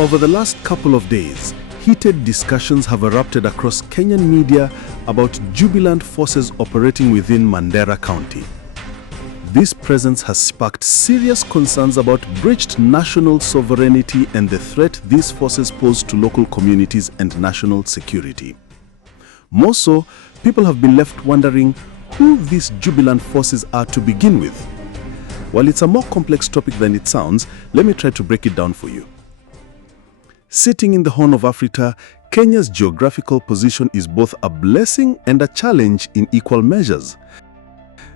Over the last couple of days, heated discussions have erupted across Kenyan media about Jubaland forces operating within Mandera County. This presence has sparked serious concerns about breached national sovereignty and the threat these forces pose to local communities and national security. More so, people have been left wondering who these Jubaland forces are to begin with. While it's a more complex topic than it sounds, let me try to break it down for you. Sitting in the Horn of Africa, Kenya's geographical position is both a blessing and a challenge in equal measures.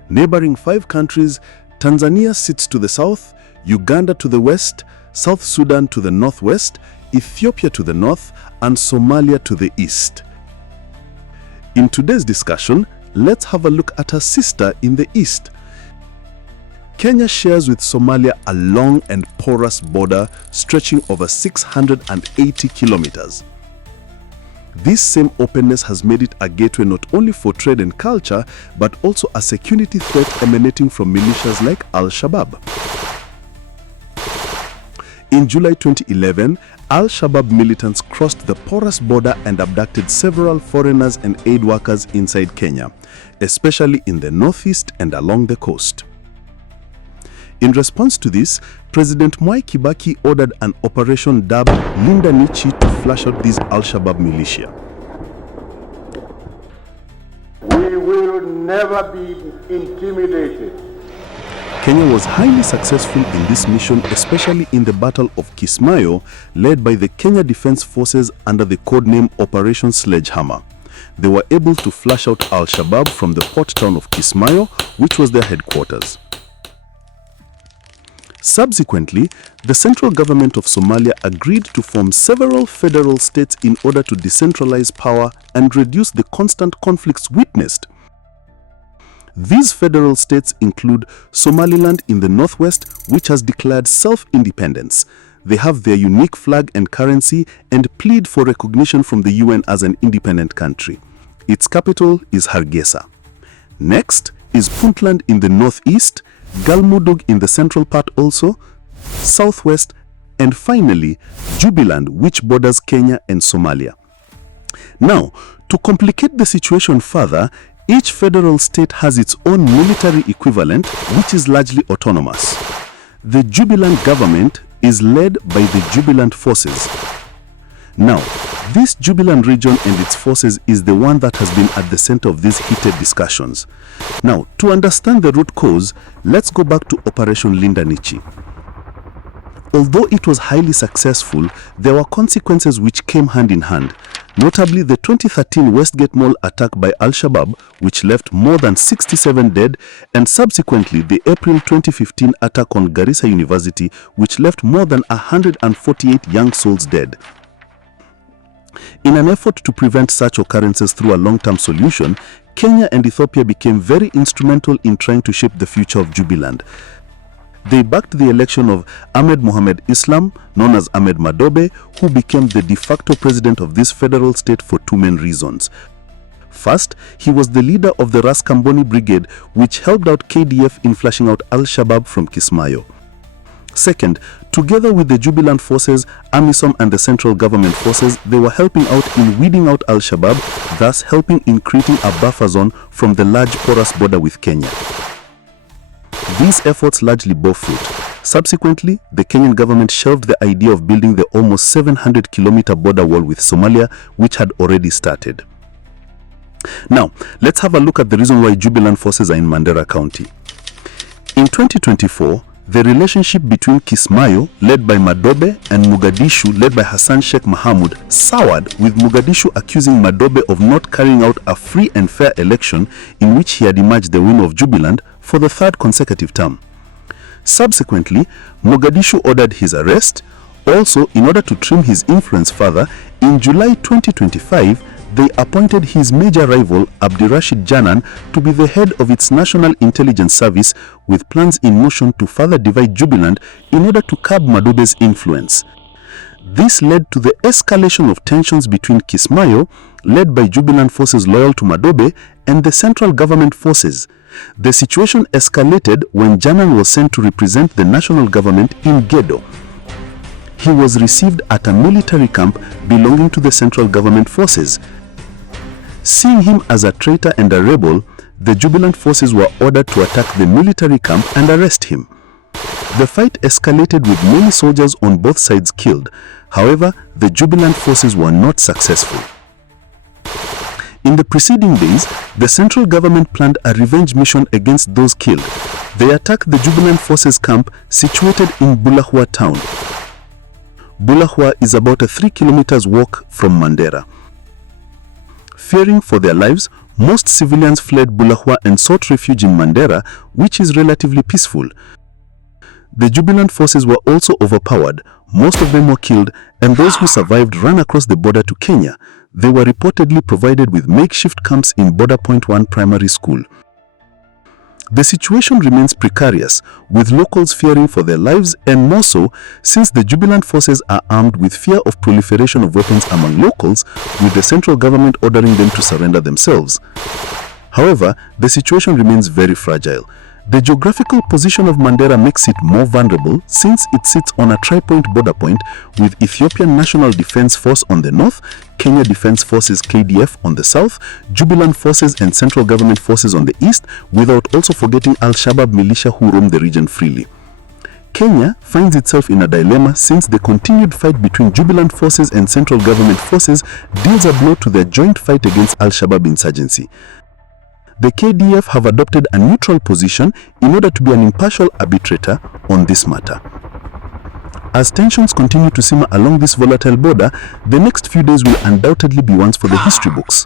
Neighboring 5 countries, Tanzania sits to the south, Uganda to the west, South Sudan to the northwest, Ethiopia to the north, and Somalia to the east. In today's discussion, let's have a look at her sister in the east. Kenya shares with Somalia a long and porous border stretching over 680 kilometers. This same openness has made it a gateway not only for trade and culture, but also a security threat emanating from militias like Al-Shabaab. In July 2011, Al-Shabaab militants crossed the porous border and abducted several foreigners and aid workers inside Kenya, especially in the northeast and along the coast. In response to this, President Mwai Kibaki ordered an operation dubbed Nchi to flush out these Al-Shabaab militia. We will never be intimidated. Kenya was highly successful in this mission, especially in the Battle of Kismayo, led by the Kenya Defense Forces under the codename Operation Sledgehammer. They were able to flush out Al-Shabaab from the port town of Kismayo, which was their headquarters. Subsequently, the central government of Somalia agreed to form several federal states in order to decentralize power and reduce the constant conflicts witnessed. These federal states include Somaliland in the northwest, which has declared self-independence. They have their unique flag and currency and plead for recognition from the UN as an independent country. Its capital is Hargeisa. Next is Puntland in the northeast, Galmudug in the central part also, southwest, and finally Jubaland, which borders Kenya and Somalia. Now, to complicate the situation further, each federal state has its own military equivalent, which is largely autonomous. The Jubaland government is led by the Jubaland forces. Now, this Jubaland region and its forces is the one that has been at the center of these heated discussions. Now, to understand the root cause, let's go back to Operation Nchi. Although it was highly successful, there were consequences which came hand in hand. Notably, the 2013 Westgate Mall attack by Al-Shabaab, which left more than 67 dead, and subsequently the April 2015 attack on Garissa University, which left more than 148 young souls dead. In an effort to prevent such occurrences through a long-term solution, Kenya and Ethiopia became very instrumental in trying to shape the future of Jubaland. They backed the election of Ahmed Mohamed Islam, known as Ahmed Madobe, who became the de facto president of this federal state for 2 main reasons. First, he was the leader of the Kamboni Brigade, which helped out KDF in flushing out Al-Shabaab from Kismayo. Second, together with the Jubaland forces, AMISOM and the central government forces, they were helping out in weeding out Al-Shabaab, thus helping in creating a buffer zone from the large porous border with Kenya. These efforts largely bore fruit. Subsequently, the Kenyan government shelved the idea of building the almost 700-kilometer border wall with Somalia, which had already started. Now, let's have a look at the reason why Jubaland forces are in Mandera County. In 2024, the relationship between Kismayo, led by Madobe, and Mogadishu, led by Hassan Sheikh Mohamud, soured, with Mogadishu accusing Madobe of not carrying out a free and fair election in which he had emerged the winner of Jubaland for the 3rd consecutive term. Subsequently, Mogadishu ordered his arrest. Also, in order to trim his influence further, in July 2025, they appointed his major rival, Abdirashid Janan, to be the head of its National Intelligence Service, with plans in motion to further divide Jubaland in order to curb Madobe's influence. This led to the escalation of tensions between Kismayo, led by Jubaland forces loyal to Madobe, and the central government forces. The situation escalated when Janan was sent to represent the national government in Gedo. he was received at a military camp belonging to the central government forces. Seeing him as a traitor and a rebel, the Jubaland forces were ordered to attack the military camp and arrest him. The fight escalated with many soldiers on both sides killed. However, the Jubaland forces were not successful. In the preceding days, the central government planned a revenge mission against those killed. They attacked the Jubaland forces camp situated in Bulahua town. Bulahua is about a 3 kilometers walk from Mandera. Fearing for their lives, most civilians fled Bulahua and sought refuge in Mandera, which is relatively peaceful. The Jubaland forces were also overpowered. Most of them were killed, and those who survived ran across the border to Kenya. They were reportedly provided with makeshift camps in Border Point 1 primary school. The situation remains precarious, with locals fearing for their lives, and more so since the Jubaland forces are armed with fear of proliferation of weapons among locals, with the central government ordering them to surrender themselves. However, the situation remains very fragile. The geographical position of Mandera makes it more vulnerable since it sits on a tri-point border point with Ethiopian National Defense Force on the north, Kenya Defense Forces KDF on the south, Jubaland forces and central government forces on the east, without also forgetting Al-Shabaab militia who roam the region freely. Kenya finds itself in a dilemma since the continued fight between Jubaland forces and central government forces deals a blow to their joint fight against Al-Shabaab insurgency. The KDF have adopted a neutral position in order to be an impartial arbitrator on this matter. As tensions continue to simmer along this volatile border, the next few days will undoubtedly be ones for the history books.